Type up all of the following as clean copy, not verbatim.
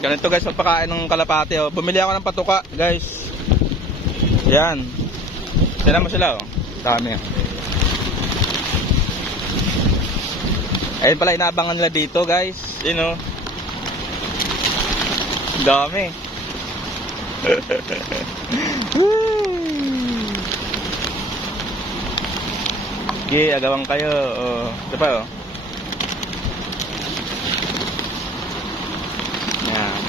Ganito guys, magpakain ng kalapate. Oh. Bumili ako ng patuka guys. Yan. Tignan mo sila. Oh. Dami. Ayun pala inaabangan nila dito guys. Yun oh. Dami. Okay, agawang kayo. Oh. Ito pa oh. Yan.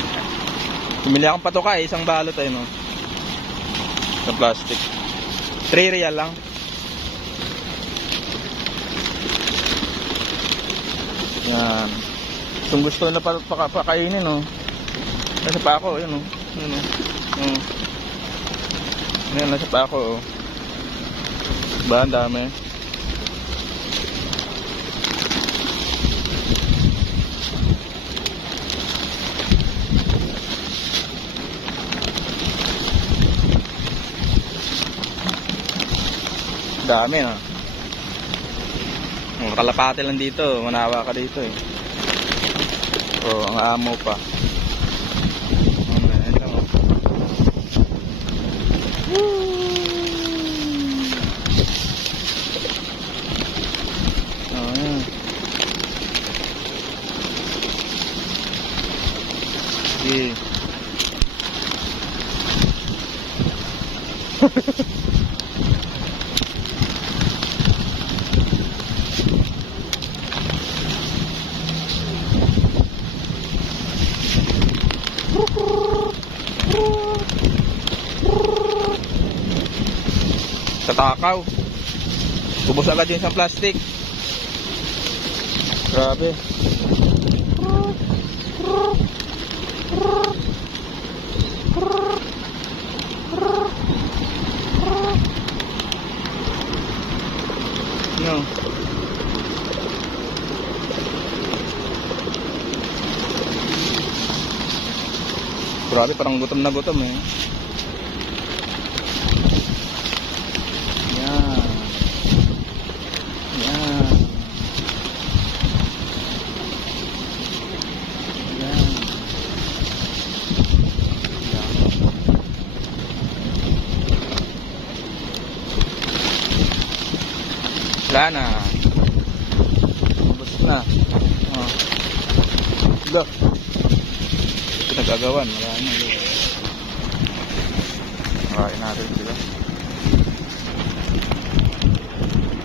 Bumili akong patuka eh. Isang balot ay no. Isang plastic. 3 real lang. Yan. Kung gusto na pakainin oh. Nasa pa ako, yun oh. Yun oh. Yan, nasa pa ako oh. Ba, ang dami. Dami no. Kalapate lang dito, manawa ka dito eh. Oh, ang amo pa. Oh, yan. Sige. Sa takaw. Ubos agad yun sa plastic. Grabe. No. Grabe, parang gutom na gutom eh. Yan. Yan. Yan. Wala na. Ubus na. Oh. Look. Ito nagagawan. Wala na. Kain natin sila.